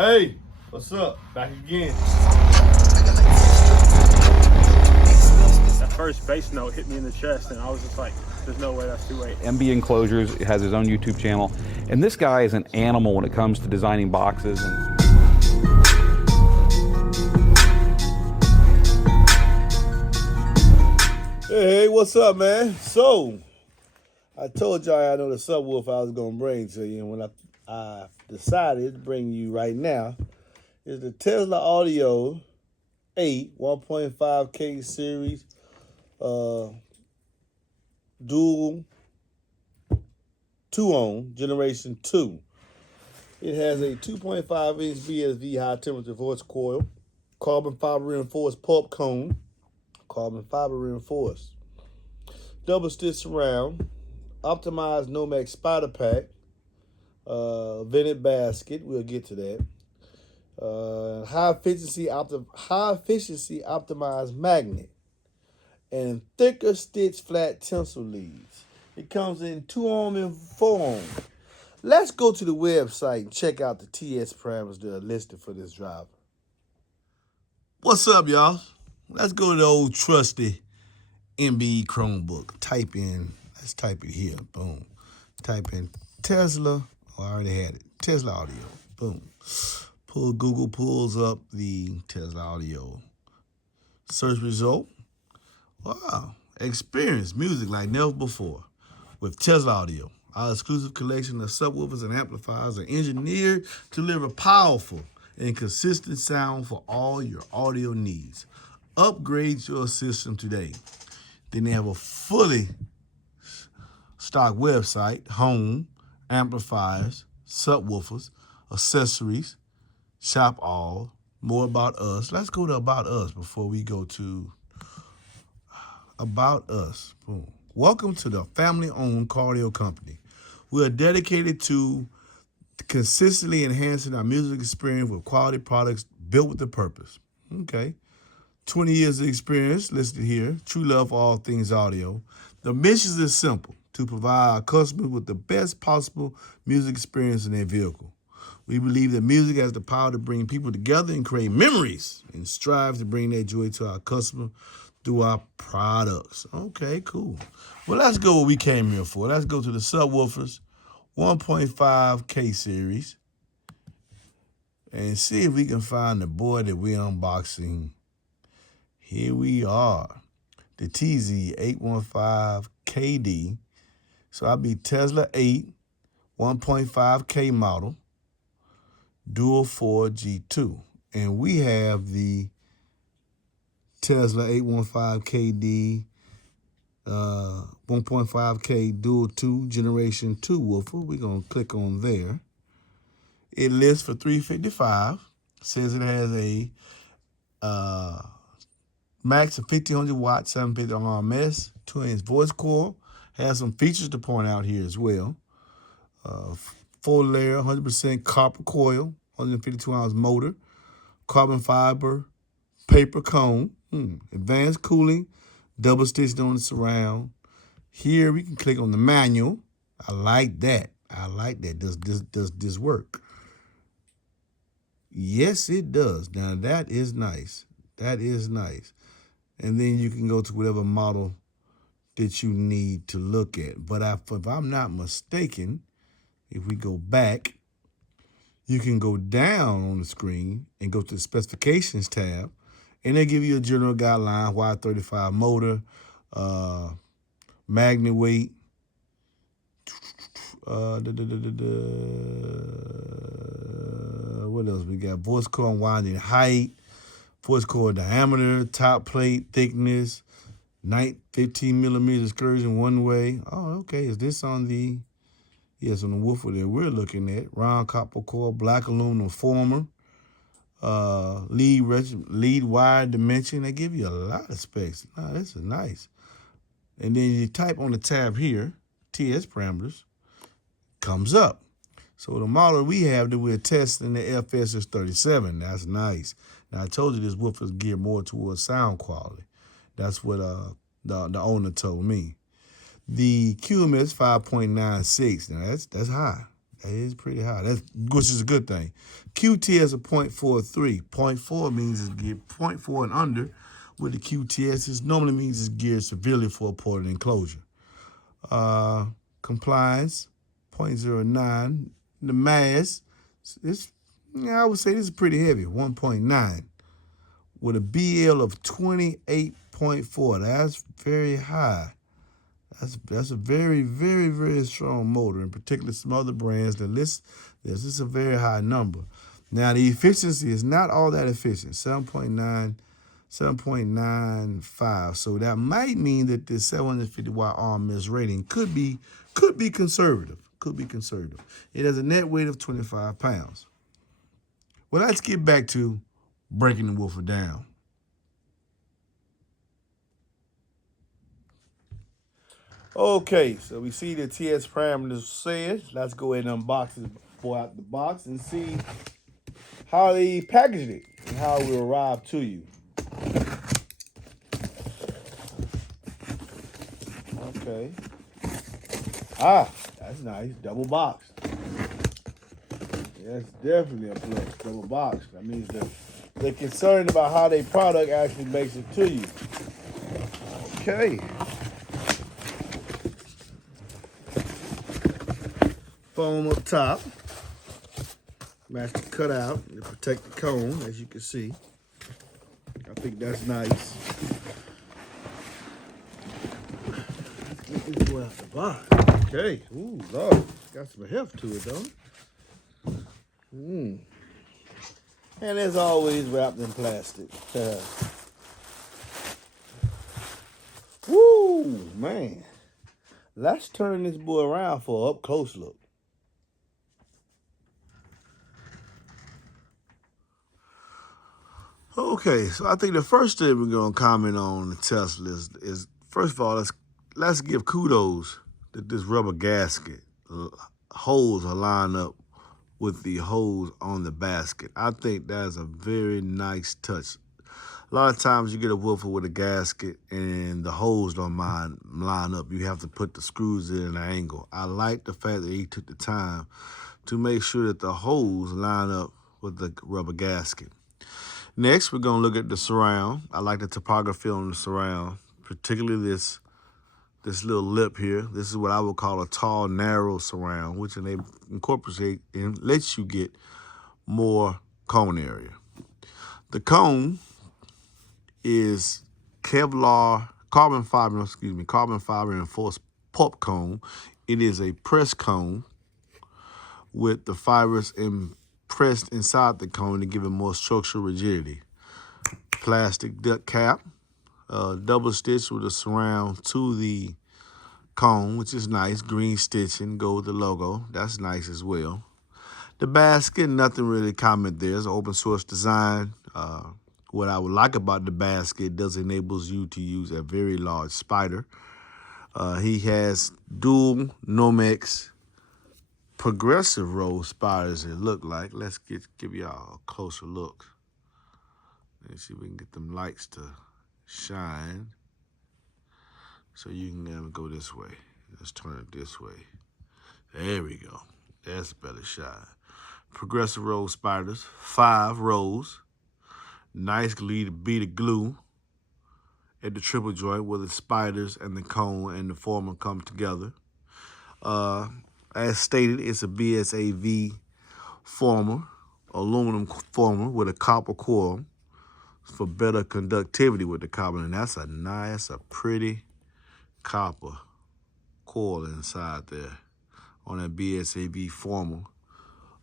Hey, what's up? Back again. That first bass note hit me in the chest, and I was just like, there's no way that's 2.8. MB Enclosures has his own YouTube channel, and this guy is an animal when it comes to designing boxes. Hey, what's up, man? So, I told y'all I know the subwoofer I was going to bring to you, and when I decided to bring you right now is the Tezla Audio 8 1.5K series dual 2-ohm generation 2. It has a 2.5-inch VSV high temperature voice coil, carbon fiber reinforced pulp cone, carbon fiber reinforced, double stitch surround, optimized Nomex spider pack, vented basket. We'll get to that. High efficiency optimized magnet, and thicker stitch flat tinsel leads. It comes in 2-ohm and 4-ohm. Let's go to the website and check out the TS parameters that are listed for this driver. What's up, y'all? Let's go to the old trusty MBE Chromebook. Let's type it here. Boom. Type in Tezla. Oh, I already had it. Tezla Audio. Boom. Google pulls up the Tezla Audio search result. Wow. Experience music like never before with Tezla Audio. Our exclusive collection of subwoofers and amplifiers are engineered to deliver powerful and consistent sound for all your audio needs. Upgrade your system today. Then they have a fully stock website, home, amplifiers, subwoofers, accessories, shop all, more about us. Let's go to about us before we go to about us. Boom. Welcome to the family-owned cardio company. We are dedicated to consistently enhancing our music experience with quality products built with a purpose. Okay. 20 years of experience listed here. True love for all things audio. The mission is simple: to provide our customers with the best possible music experience in their vehicle. We believe that music has the power to bring people together and create memories, and strive to bring that joy to our customers through our products. Okay, cool. Well, let's go what we came here for. Let's go to the subwoofers 1.5K series and see if we can find the boy that we're unboxing. Here we are, the TZ81.5KD. So I'll be Tezla 8 1.5K model, dual 4G2. And we have the Tezla 8.15KD 1.5K dual 2 generation 2 woofer. We're going to click on there. It lists for $355. Says it has a max of 1500 watts, 750 RMS, 2-inch voice coil. Has some features to point out here as well. 4-layer, 100% copper coil, 152 ounce motor, carbon fiber, paper cone, advanced cooling, double stitched on the surround. Here we can click on the manual. I like that. Does this work? Yes, it does. Now that is nice. That is nice. And then you can go to whatever model that you need to look at. But if I'm not mistaken, if we go back, you can go down on the screen and go to the specifications tab, and they give you a general guideline: Y35 motor, magnet weight, what else we got? Voice core winding height, voice core diameter, top plate thickness, 15 millimeter excursion one way. Oh, okay. Is this on the? Yes, on the woofer that we're looking at. Round copper core, black aluminum former, lead wire dimension. They give you a lot of specs. Nah, this is nice. And then you type on the tab here, TS parameters, comes up. So the model we have that we're testing, the FS is 37. That's nice. Now I told you this woofer is geared more towards sound quality. That's what the owner told me. The QMS 5.96. Now that's high. That is pretty high. Which is a good thing. QTS of 0.43. 0.4 means it's geared 0.4 and under. With the QTS, it normally means it's geared severely for a ported enclosure. Compliance, 0.09. The mass, I would say this is pretty heavy, 1.9. With a BL of 28.4. That's very high. That's a very, very, very strong motor. In particular, some other brands that list this is a very high number. Now, the efficiency is not all that efficient, 7.9, 7.95. So that might mean that this 750 watt RMS rating could be conservative. Could be conservative. It has a net weight of 25 pounds. Well, let's get back to breaking the woofer down. Okay, so we see the TS parameters said. Let's go ahead and unbox this boy out the box and see how they packaged it and how it will arrive to you. Okay. That's nice. Double box. That's definitely a plus. Double box. That means that they're concerned about how their product actually makes it to you. Okay. Foam up top. Match the cutout to protect the cone, as you can see. I think that's nice. Get this boy out the box. Okay. Ooh, Lord. Got some heft to it, though. And as always, wrapped in plastic. Woo, man. Let's turn this boy around for an up-close look. Okay, so I think the first thing we're gonna comment on the Tezla is first of all, let's give kudos that this rubber gasket holes are lined up with the holes on the basket. I think that's a very nice touch. A lot of times you get a woofer with a gasket and the holes don't line up. You have to put the screws in an angle. I like the fact that he took the time to make sure that the holes line up with the rubber gasket. Next, we're going to look at the surround. I like the topography on the surround, particularly this little lip here. This is what I would call a tall, narrow surround, which incorporates and lets you get more cone area. The cone is carbon fiber reinforced pulp cone. It is a press cone with the fibers pressed inside the cone to give it more structural rigidity. Plastic duct cap, double stitch with a surround to the cone, which is nice. Green stitching, go with the logo. That's nice as well. The basket, nothing really to comment there. It's an open source design. What I would like about the basket does enables you to use a very large spider. He has dual Nomex progressive roll spiders, it look like. Let's give y'all a closer look. Let's see if we can get them lights to shine. So you can go this way. Let's turn it this way. There we go. That's a better shot. Progressive roll spiders, 5 rows. Nice beaded glue at the triple joint where the spiders and the cone and the former come together. As stated, it's a BSAV former, aluminum former with a copper coil for better conductivity with the copper. And that's a pretty copper coil inside there on that BSAV former.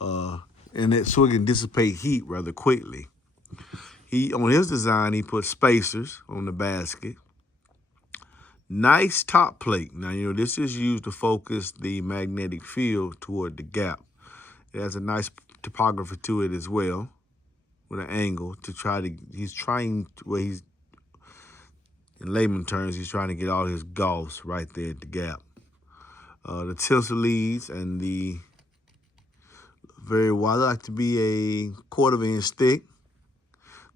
So it can dissipate heat rather quickly. On his design, he put spacers on the basket. Nice top plate. Now, this is used to focus the magnetic field toward the gap. It has a nice topography to it as well, with an angle in layman terms, he's trying to get all his gauss right there at the gap. The tinsel leads and the very wide, like to be a 1/4 inch thick.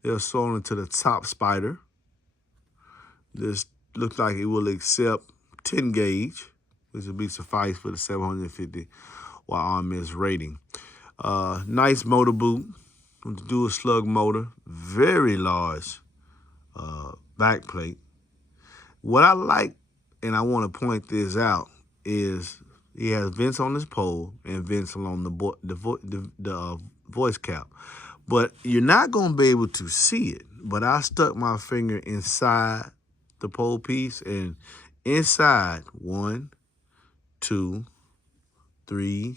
They're sewn into the top spider. This looks like it will accept 10 gauge, which will be suffice for the 750 while on this rating. Nice motor boot, dual slug motor, very large back plate. What I like, and I want to point this out, is he has vents on his pole and vents along the voice cap. But you're not going to be able to see it. But I stuck my finger inside the pole piece, and inside, 1, 2, 3,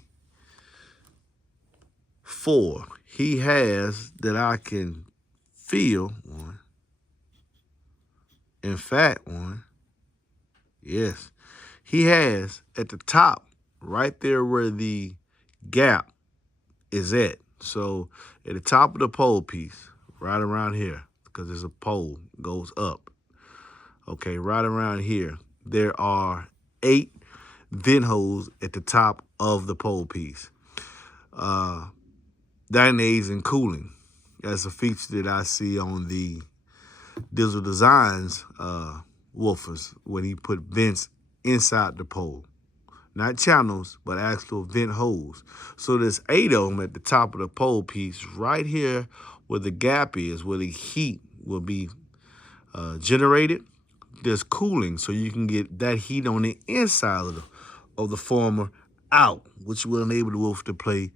4, he has that I can feel. 1. In fact, 1. Yes. He has at the top, right there where the gap is at. So at the top of the pole piece, right around here, because there's a pole, goes up. Okay, right around here, there are 8 vent holes at the top of the pole piece. That aids in cooling. That's a feature that I see on the Digital Designs woofers when he put vents inside the pole. Not channels, but actual vent holes. So there's 8 of them at the top of the pole piece, right here where the gap is, where the heat will be generated. There's cooling, so you can get that heat on the inside of the former out, which will enable the woofer to play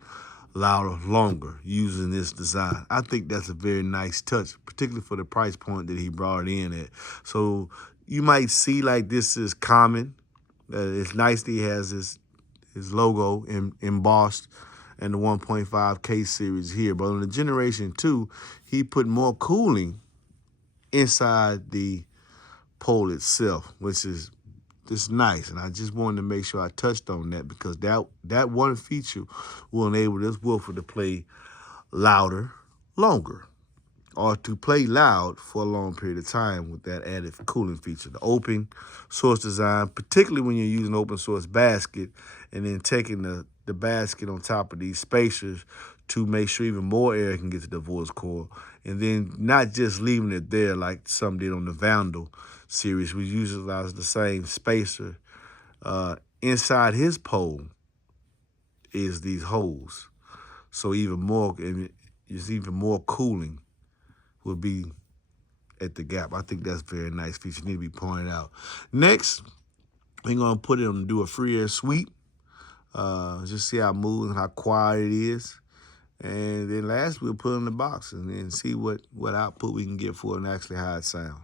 louder, longer using this design. I think that's a very nice touch, particularly for the price point that he brought it in at. So you might see like this is common. It's nice that he has his logo embossed in the 1.5K series here. But on the Generation 2, he put more cooling inside the pole itself, which is just nice. And I just wanted to make sure I touched on that, because that one feature will enable this woofer to play louder, longer, or to play loud for a long period of time with that added cooling feature. The open source design, particularly when you're using open source basket and then taking the basket on top of these spacers to make sure even more air can get to the voice coil, and then not just leaving it there like some did on the Vandal series, which utilizes the same spacer. Inside his pole is these holes. So even more cooling will be at the gap. I think that's very nice feature. Need to be pointed out. Next, we're gonna put it on, do a free air sweep. Just see how it moves and how quiet it is. And then last, we'll put it in the box and then see what output we can get for it and actually how it sounds.